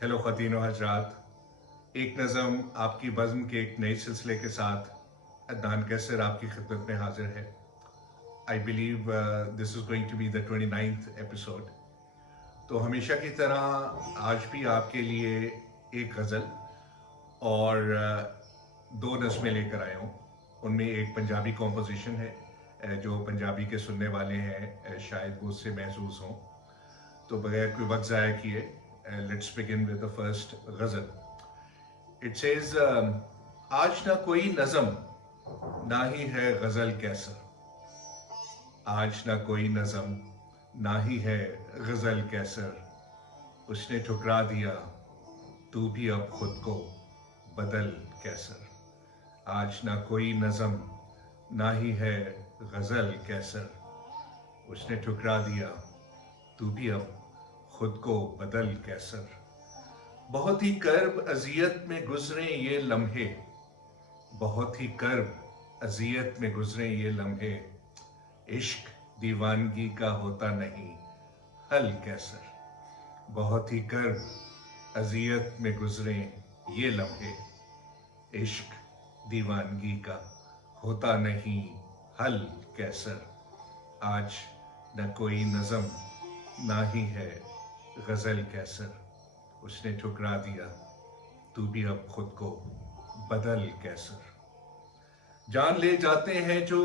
Hello ख़वातीन व हज़रात, एक नज़म आपकी बज़्म के एक नए सिलसिले के साथ अदनान कैसर आपकी खिदमत में हाजिर है। I believe this is going to be the 29th episode. तो हमेशा की तरह आज भी आपके लिए एक गज़ल और दो नज़में लेकर आया हूँ। उनमें एक पंजाबी कॉम्पोजिशन है जो पंजाबी के सुनने वाले हैं शायद वो उससे महसूस हों। तो बगैर कोई वक्त ज़ाया किए let's begin with the first ghazal. It says आज ना कोई नज़म ना ही है गज़ल कैसर, आज ना कोई नज़म ना ही है गज़ल कैसर, उसने ठुकरा दिया तू भी अब खुद को बदल कैसर। आज ना कोई नज़म ना ही है गज़ल कैसर, उसने ठुकरा दिया तू भी अब खुद को बदल कैसर। बहुत ही कर्ब अजियत में गुजरे ये लम्हे, बहुत ही कर्ब अजियत में गुजरे ये लम्हे, इश्क दीवानगी का होता नहीं हल कैसर। बहुत ही कर्ब अजियत में गुजरे ये लम्हे, इश्क दीवानगी का होता नहीं हल कैसर। आज न कोई नज़म ना ही है गज़ल कैसर, उसने ठुकरा दिया तू भी अब खुद को बदल कैसर। जान ले जाते हैं जो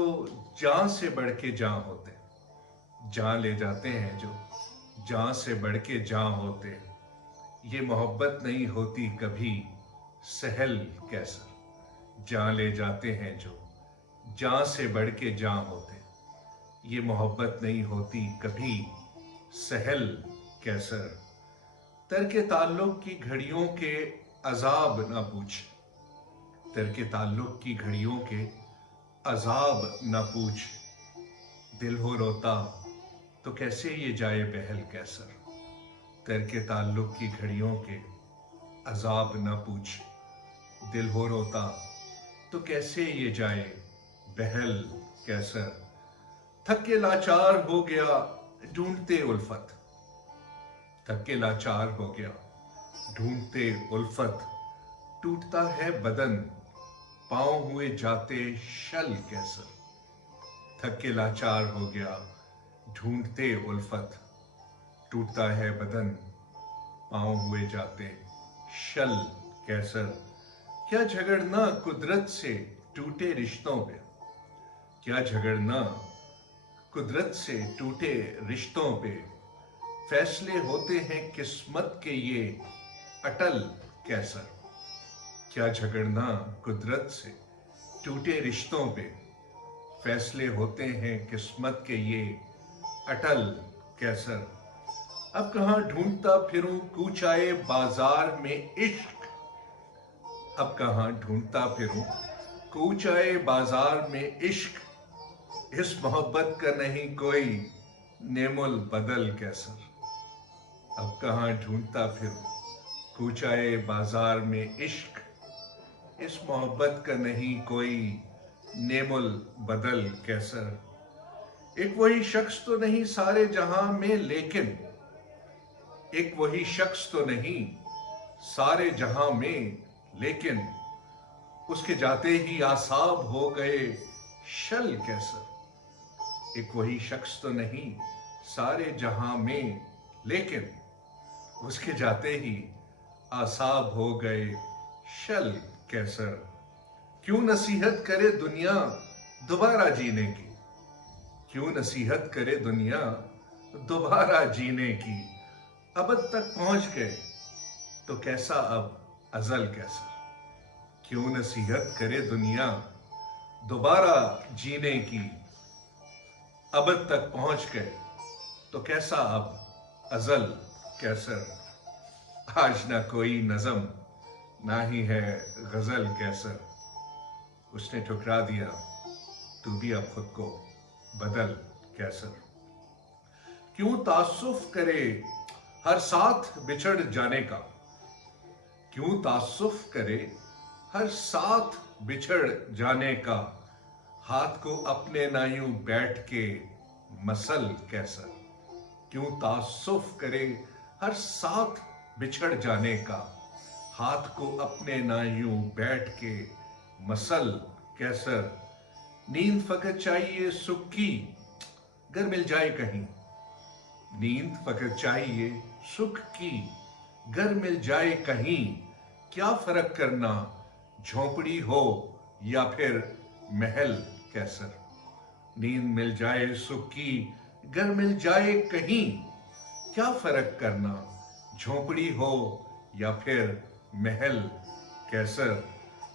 जान से बढ़ के जान होते, जान ले जाते हैं जो जान से बढ़ के जान होते, ये मोहब्बत नहीं होती कभी सहल कैसर। जान ले जाते हैं जो जान से बढ़ के जान होते, ये मोहब्बत नहीं होती कभी सहल कैसर। तर्के ताल्लुक की घड़ियों के अजाब ना पूछ, तर्के ताल्लुक की घड़ियों के अजाब ना पूछ, दिल हो रोता तो कैसे ये जाए बहल कैसर। तर्के ताल्लुक की घड़ियों के अजाब ना पूछ, दिल हो रोता तो कैसे ये जाए बहल कैसर। थक के लाचार हो गया ढूंढते उल्फत, थक के लाचार हो गया ढूंढते उल्फत, टूटता है बदन पांव हुए जाते शल कैसर। थक के लाचार हो गया ढूंढते उल्फत, टूटता है बदन पांव हुए जाते शल कैसर। क्या झगड़ना कुदरत से टूटे रिश्तों पे, क्या झगड़ना कुदरत से टूटे रिश्तों पे, फैसले होते हैं किस्मत के ये अटल कैसर। क्या झगड़ना कुदरत से टूटे रिश्तों पे, फैसले होते हैं किस्मत के ये अटल कैसर। अब कहाँ ढूंढता फिरूं कूचाए बाजार में इश्क, अब कहाँ ढूंढता फिरूं कूचाए बाजार में इश्क, इस मोहब्बत का नहीं कोई नेमुल बदल कैसर। अब कहाँ ढूंढता फिरूं कूचाए बाजार में इश्क, इस मोहब्बत का नहीं कोई नेमुल बदल कैसर। एक वही शख्स तो नहीं सारे जहां में लेकिन, एक वही शख्स तो नहीं सारे जहां में लेकिन, उसके जाते ही आसाब हो गए शल कैसर। एक वही शख्स तो नहीं सारे जहां में लेकिन, उसके जाते ही आसाब हो गए शल कैसर। क्यों नसीहत करे दुनिया दोबारा जीने की, क्यों नसीहत करे दुनिया दोबारा जीने की, अबद तक पहुंच गए तो कैसा अब अजल कैसर। क्यों नसीहत करे दुनिया दोबारा जीने की, अबद तक पहुंच गए तो कैसा अब अजल कैसर। आज ना कोई नज़म ना ही है गज़ल कैसर, उसने ठुकरा दिया तू भी अब खुद को बदल कैसर। क्यों तासुफ करे हर साथ बिछड़ जाने का, क्यों तासुफ करे हर साथ बिछड़ जाने का, हाथ को अपने ना यूं बैठ के मसल कैसर। क्यों तासुफ करे हर साथ बिछड़ जाने का, हाथ को अपने ना यूं बैठ के मसल कैसर। नींद फकत चाहिए सुख की, घर मिल जाए कहीं। नींद फकत चाहिए सुख की, घर मिल जाए कहीं। क्या फर्क करना, झोंपड़ी हो या फिर महल कैसर। नींद मिल जाए सुख की, घर मिल जाए कहीं। क्या फर्क करना, झोंपड़ी हो या फिर महल कैसर।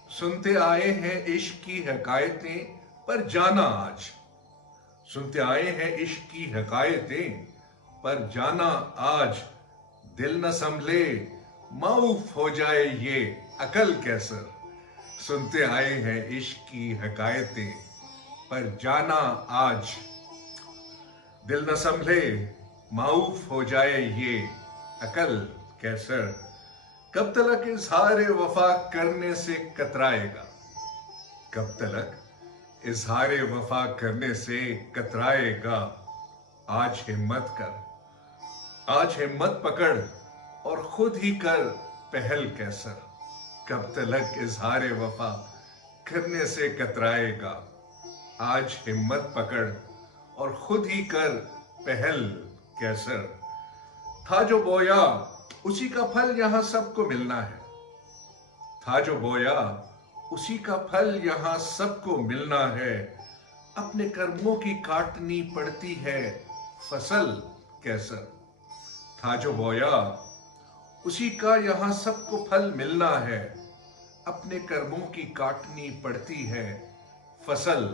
सुनते आए हैं इश्क की हकायतें, पर जाना आज। सुनते आए हैं इश्क की हकायतें, पर जाना आज। दिल न संभले, माऊफ हो जाए ये अकल कैसर। सुनते आए हैं इश्क की हकायतें, पर जाना आज। दिल न संभले, माऊफ हो जाए ये अकल कैसर। कब तलक इजहार वफा करने से कतराएगा। कब तलक इजहार वफा करने से कतराएगा। आज हिम्मत कर, आज हिम्मत पकड़ और खुद ही कर पहल कैसर। कब तलक इजहार वफा करने से कतराएगा। आज हिम्मत पकड़ और खुद ही कर पहल कैसर। था जो बोया उसी का फल यहां सबको मिलना है। था जो बोया उसी का फल यहां सबको मिलना है। अपने कर्मों की काटनी पड़ती है फसल कैसर। था जो बोया उसी का यहां सबको फल मिलना है। अपने कर्मों की काटनी पड़ती है फसल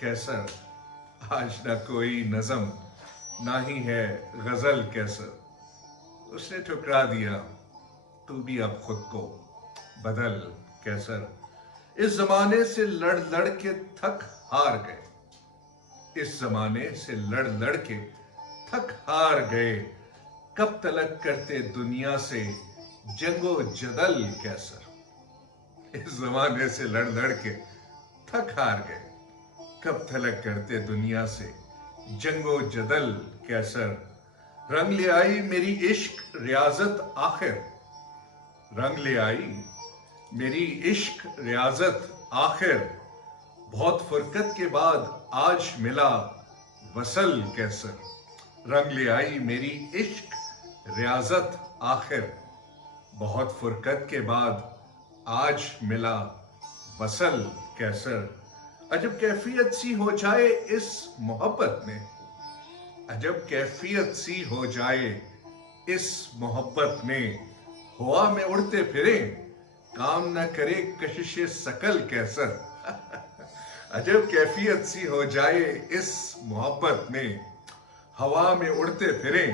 कैसर। आज ना कोई नज़म ना ही है गजल कैसर। उसने ठुकरा दिया, तू भी अब खुद को बदल कैसर। इस जमाने से लड़ लड़ के थक हार गए। इस जमाने से लड़ लड़ के थक हार गए। कब तलक करते दुनिया से जंगो जदल कैसर। इस जमाने से लड़ लड़ के थक हार गए। कब तलक करते दुनिया से जंगो जदल कैसर। रंग ले आई मेरी इश्क रियाजत आखिर। रंग ले आई मेरी इश्क रियाजत आखिर। बहुत फुरकत के बाद आज मिला वसल कैसर। रंग ले आई मेरी इश्क रियाजत आखिर। बहुत फुरकत के बाद आज मिला वसल कैसर। अजब कैफियत सी हो जाए इस मोहब्बत में। अजब कैफियत सी हो जाए इस मोहब्बत में। हवा में उड़ते फिरे, काम न करे कशिशे सकल कैसर। अजब कैफियत सी हो जाए इस मोहब्बत में। हवा में उड़ते फिरे,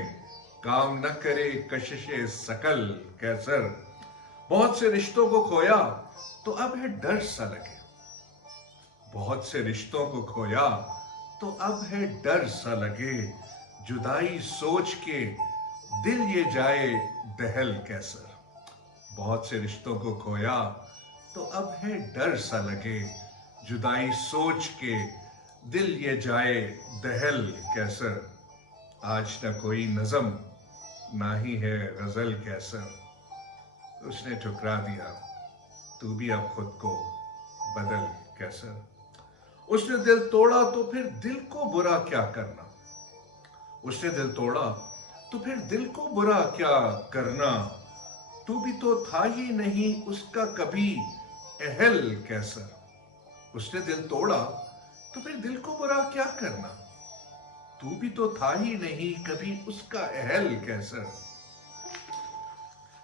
काम न करे कशिशे सकल कैसर। बहुत से रिश्तों को खोया तो अब है डर सा लगे। बहुत से रिश्तों को खोया तो अब है डर सा लगे। जुदाई सोच के दिल ये जाए दहल कैसर। बहुत से रिश्तों को खोया तो अब है डर सा लगे। जुदाई सोच के दिल ये जाए दहल कैसर। आज न कोई नज़म ना ही है गजल कैसर। उसने ठुकरा दिया, तू भी अब खुद को बदल कैसर। उसने दिल तोड़ा तो फिर दिल को बुरा क्या करना। उसने दिल तोड़ा तो फिर दिल को बुरा क्या करना। तू भी तो था ही नहीं उसका कभी अहल कैसर। उसने दिल तोड़ा तो फिर दिल को बुरा क्या करना। तू भी तो था ही नहीं कभी उसका अहल कैसर।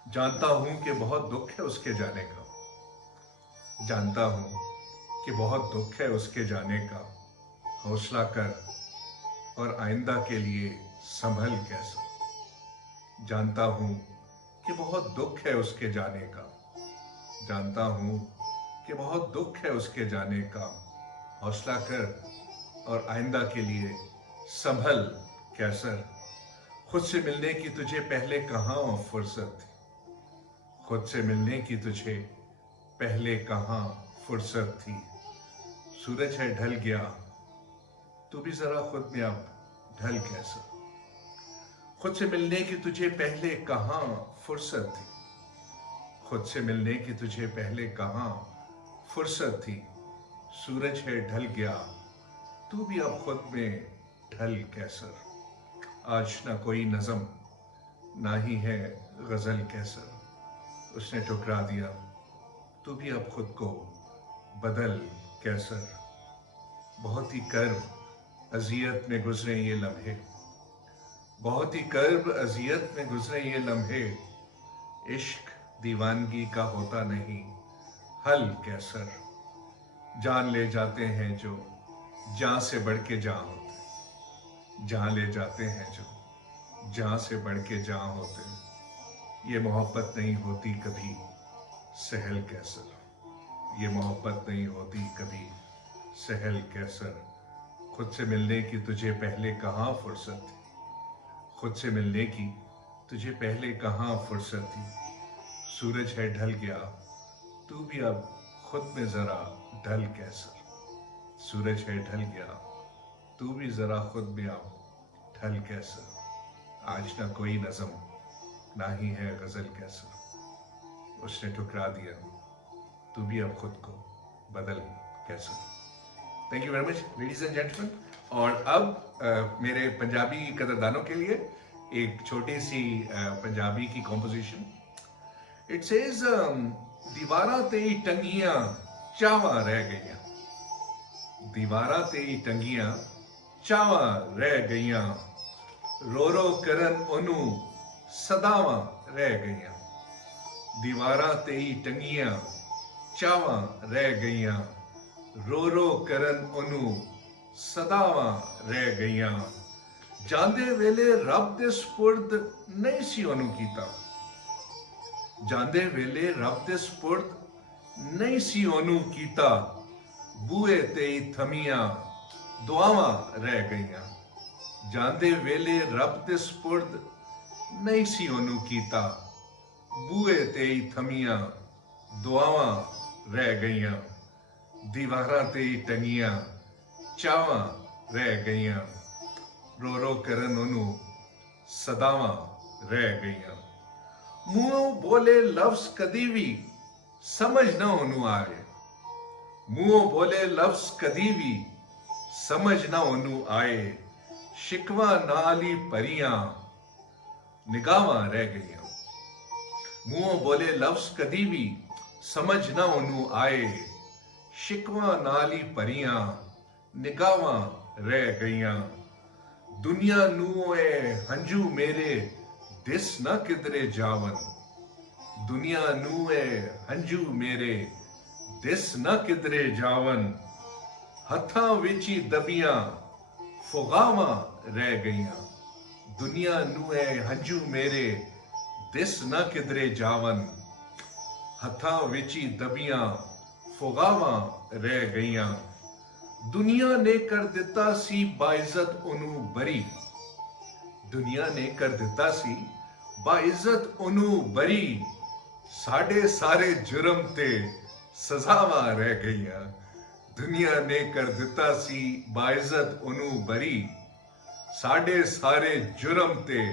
जानता हूं कि बहुत दुख है उसके जाने का। जानता हूं कि बहुत दुख है उसके जाने का। हौसला कर और आइंदा के लिए संभल कैसर। जानता हूं कि बहुत दुख है उसके जाने का। जानता हूं कि बहुत दुख है उसके जाने का। हौसला कर और आइंदा के लिए संभल कैसर। खुद से मिलने की तुझे पहले कहाँ फुर्सत थी। खुद से मिलने की तुझे पहले कहाँ फुर्सत थी। सूरज है ढल गया, तू भी जरा खुद में अब ढल कैसर। खुद से मिलने की तुझे पहले कहाँ फुर्सत थी, खुद से मिलने की तुझे पहले कहाँ फुर्सत थी। सूरज है ढल गया, तू भी अब खुद में ढल कैसर। आज ना कोई नज़म, ना ही है गज़ल कैसर। उसने ठुकरा दिया, तू भी अब खुद को बदल कैसर। बहुत ही कर्ब अजियत में गुजरे ये लम्हे, बहुत ही कर्ब अजियत में गुजरे ये लम्हे। इश्क दीवानगी का होता नहीं हल कैसर। जान ले जाते हैं जो जान से बढ़ के जान होते, जान ले जाते हैं जो जान से बढ़ के जान होते। ये मोहब्बत नहीं होती कभी सहल कैसर, ये मोहब्बत नहीं होती कभी सहल कैसर। खुद से मिलने की तुझे पहले कहाँ फुर्सत थी, खुद से मिलने की तुझे पहले कहाँ फुर्सत थी। सूरज है ढल गया, तू भी अब खुद में जरा ढल कैसर। सूरज है ढल गया, तू भी जरा खुद में अब ढल कैसर। आज ना कोई नज़म, ना ही है गजल कैसर। उसने ठुकरा दिया, तू भी अब खुद को बदल कैसर। Thank you very much ladies and gentleman. और अब मेरे पंजाबी कदरदानों के लिए एक छोटी सी पंजाबी की कॉम्पोजिशन। इट सेज दीवारां ते टंगियां चावां रह गईयां, दीवारां ते टंगियां चावां रह गईयां। रो रो करन ओनू सदावां रह गईयां, दीवारां ते टंगियां चावां रह गईयां। रो रो करन ओनू सदावां रह गईयां। जांदे वेले रब दे सुपुर्द नहीं सी ओनू कीता, जांदे वेले रब दे सुपुर्द नहीं सी ओनू कीता। बूए ते थमियां दुआवां रह गईयां, जांदे वेले रब दे सुपुर्द नहीं सी ओनू कीता। बूए ते थमियां दुआवां रह गईयां। दीवारां ते टंगियां चावां रह गईयां। रो रो करन ओनू सदावां रह गईयां। मुंहों बोले लफ्ज कदी भी समझ ना ओनू आए, मुंहों बोले लफ्ज कदी भी समझ ना ओनू आए। शिकवा नाली परियां निगावां रह गईयां, मुंहों बोले लफ्ज कदी भी समझ ना ओनू आए। शिकवा नाली परियां निगावां रह गईयां। दुनिया नू ए हंजू मेरे दिस ना किधरे जावन, दुनिया नू ए हंजू मेरे दिस ना किधरे जावन। हथां विच ही दबियां फुगावां रह गईयां, दुनिया नू ए हंजू मेरे दिस ना किधरे जावन। हथां विच ही दबियां फुगावां रह गईयां। दुनिया ने कर दिता सी बाइज्जत ओनू बरी, दुनिया ने कर दिता सी बाइज्जत ओनू बरी। साडे सारे जुर्म ते सजावां रह गईयां, दुनिया ने कर दिता सी बाइज्जत ओनू बरी। साडे सारे जुर्म ते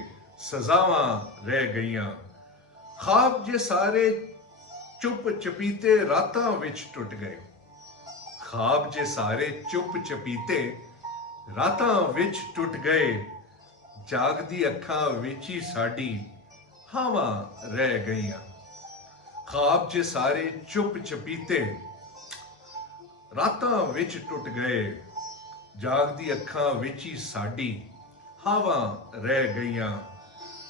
सजावां रह गईयां। ख्वाब जे सारे चुप चपीते रातां विच टुट गए, ख्वाब जे सारे चुप चपीते रातां विच टुट गए। जागदी अखां विच ही साडी हावां रह गईयां। ख्वाब जे सारे चुप चपीते रातां विच टुट गए। जागदी अखां विच ही साडी हावां रह गईयां।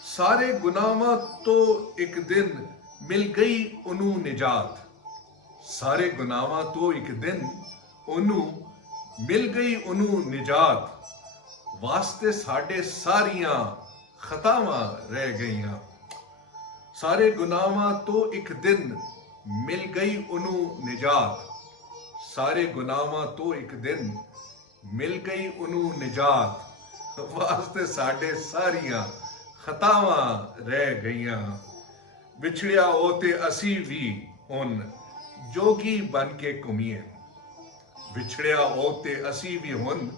सारे गुनाहां तो एक दिन मिल गई ओनू निजात, सारे गुनाहां तो एक दिन ओनू मिल गई ओनू निजात। वास्ते साडे सारियां खतावां रह गईयां। सारे गुनाहां तो एक दिन मिल गई ओनू निजात। सारे गुनाहां तो एक दिन मिल गई ओनू निजात। वास्ते साडे सारियां खतावां रह गईयां। विछड़िया ओ ते असी भी हुन जोगी बन के घुमीए, विछड़िया ओ ते असी भी हुन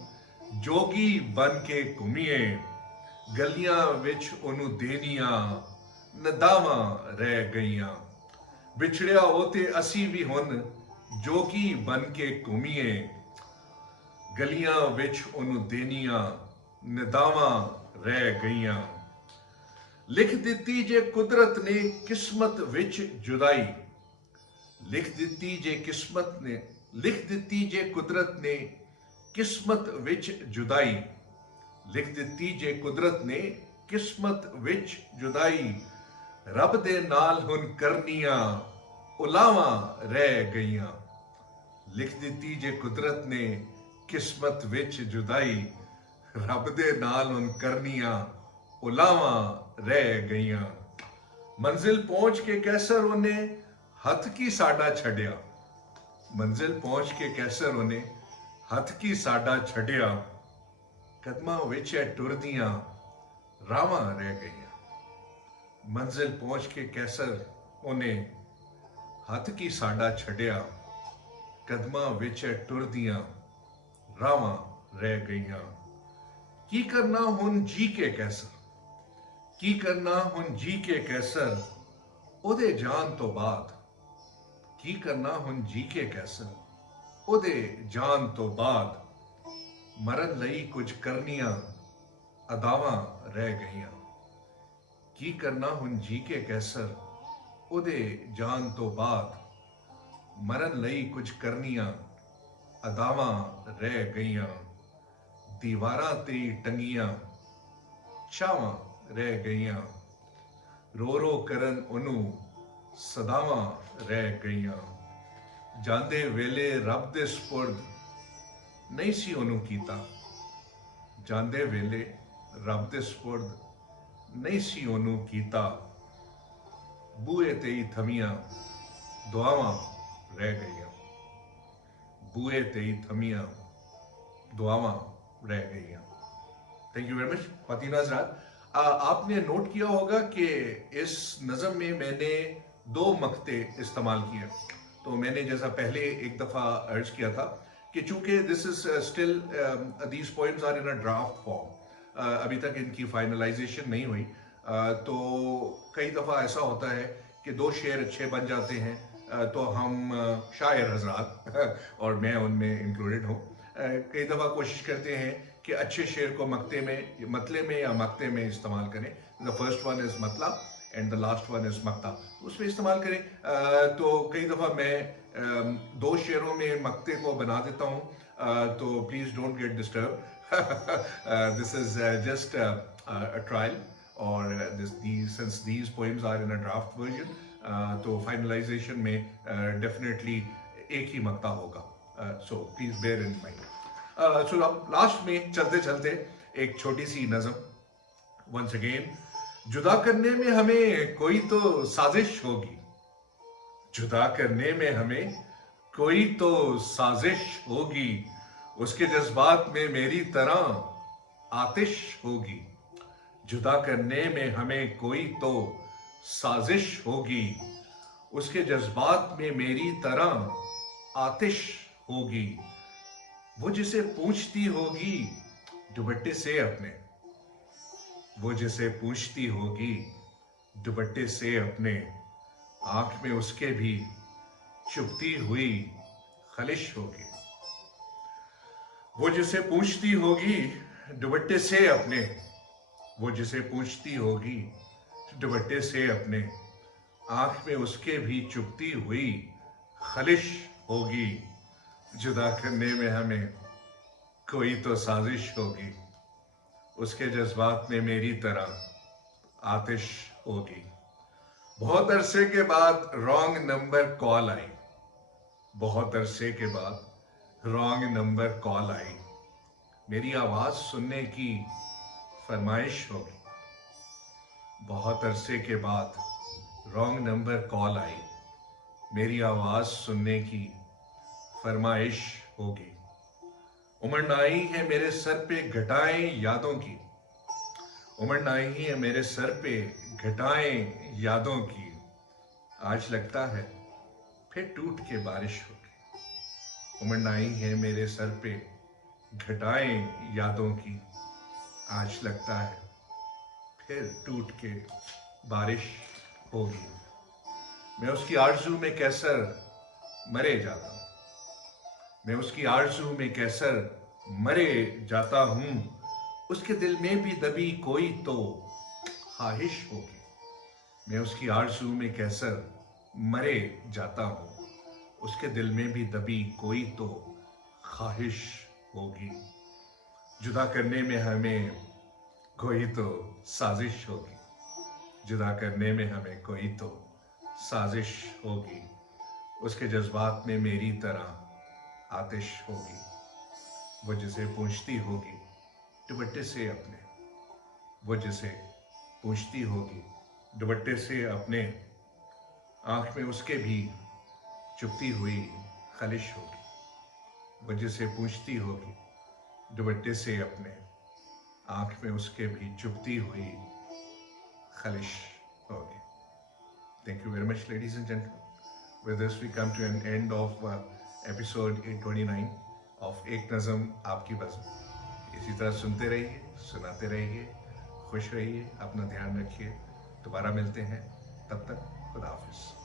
जोगी बन के घुमीए। गलियां विच ओनू देनियां नदावा रह गईयां। विछड़िया होते असी भी हुन जोगी बन के घूमीए, गलियां विच ओनू देनियां नदावा रह गईयां। लिख दिती जे कुदरत ने किस्मत विच जुदाई, लिख दिती जे किस्मत ने, लिख दिती जे कुदरत ने किस्मत विच जुदाई, लिख दिती जे कुदरत ने किस्मत विच जुदाई। रब दे नाल हुन करनियां उलावां रह गईयां। लिख दिती जे कुदरत ने किस्मत विच जुदाई, रब दे नाल हुन करनियां उलावां रह गईयां। मंजिल पहुंच के कैसर उन्हें हथ की साडा छड़िया, मंजिल पहुंच के कैसर उन्हें हथ की साडा छड़िया। कदमां विच टुरदियां रावां रह गईयां। मंजिल पहुंच के कैसर उन्हें हथ की साडा छड़िया। कदमां विच टुरदियां रावां रह गईयां। की करना हुन जी के कैसर, की करना हुन जी के कैसर ओदे जान तो बाद, की करना हुन जी के कैसर ओदे जान तो बाद। मरन लई कुछ करनियां अदावां रह गईयां। की करना हुन जी के कैसर ओदे जान तो बाद। मरन लई कुछ करनियां अदावां रह गईयां। दीवारां ते टंगियां छावां रह गईयां। रो रो करन ओनू सदावां रह गईयां। जांदे वेले रब दे सुपुर्द नहीं सी ओनू कीता, जांदे वेले रब दे सुपुर्द नहीं सी ओनू कीता। बूए ते ही थमियां दुआवां रह गईयां। बूए ते ही थमियां दुआवां रह गईयां। थैंक यू वेरी मच ख्वातीन हज़रात। आपने नोट किया होगा कि इस नज़म में मैंने 2 मक्ते इस्तेमाल किए। तो मैंने जैसा पहले एक दफ़ा अर्ज किया था कि चूंकि this is still these poems are in a draft form, अभी तक इनकी फाइनलाइजेशन नहीं हुई, तो कई दफ़ा ऐसा होता है कि 2 शेर अच्छे बन जाते हैं, तो हम शायर हजरात और मैं उनमें इंक्लूडेड हूँ, कई दफ़ा कोशिश करते हैं कि अच्छे शेर को मक्ते में, मतले में या मक्ते में इस्तेमाल करें। द फर्स्ट वन इज मतला and the last one is मक्ता, तो उसमें इस्तेमाल करें। तो कई दफ़ा मैं 2 शेरों में मक्ते को बना देता हूँ, तो please don't get disturb, this is just a trial, और since these poems are in a draft version, तो फाइनलाइजेशन में डेफिनेटली एक ही मक्ता होगा, so please bear in mind. So अब लास्ट में चलते चलते एक छोटी सी नज़म वंस अगेन। जुदा करने में हमें कोई तो साजिश होगी, जुदा करने में हमें कोई तो साजिश होगी, उसके जज्बात में मेरी तरह आतिश होगी। जुदा करने में हमें कोई तो साजिश होगी, उसके जज्बात में मेरी तरह आतिश होगी। वो जिसे पूछती होगी दुपट्टे से अपने, वो जिसे पूछती होगी दुपट्टे से अपने, आंख में उसके भी चुभती हुई खलिश होगी। वो जिसे पूछती होगी दुपट्टे से अपने, वो जिसे पूछती होगी दुपट्टे से अपने, आंख में उसके भी चुभती हुई खलिश होगी। जुदा करने में हमें कोई तो साजिश होगी, उसके जज्बात में मेरी तरह आतिश होगी। बहुत अरसे के बाद रॉन्ग नंबर कॉल आई, बहुत अरसे के बाद रॉन्ग नंबर कॉल आई, मेरी आवाज सुनने की फरमाइश होगी। बहुत अरसे के बाद रॉन्ग नंबर कॉल आई, मेरी आवाज सुनने की फरमाइश होगी। उमड़ आई है मेरे सर पे घटाएं यादों की, उमड़ आई है मेरे सर पे घटाएं यादों की, आज लगता है फिर टूट के बारिश होगी। उमड़ आई है मेरे सर पे घटाएं यादों की, आज लगता है फिर टूट के बारिश होगी। मैं उसकी आरज़ू में कैसर मरे जाता हूँ, मैं उसकी आरज़ू में कैसर मरे जाता हूँ। उसके दिल में भी दबी कोई तो ख्वाहिश होगी। मैं उसकी आरज़ू में कैसर मरे जाता हूँ, उसके दिल में भी दबी कोई तो ख्वाहिश होगी। जुदा करने में हमें कोई तो साजिश होगी, जुदा करने में हमें कोई तो साजिश होगी। उसके जज्बात में मेरी तरह आतिश होगी। वो जिसे पूछती होगी दुपट्टे से अपने, वो जिसे पूछती होगी दुपट्टे से अपने, आंख में उसके भी चुभती हुई खलिश होगी। वो जिसे पूछती होगी दुपट्टे से अपने, आंख में उसके भी चुभती हुई खलिश होगी। Thank you very much, ladies and gentlemen. With this, we come to an end of episode 829 of एक नज़म आपकी बज़म। इसी तरह सुनते रहिए, सुनाते रहिए, खुश रहिए, अपना ध्यान रखिए। दोबारा मिलते हैं, तब तक खुदा हाफिज़।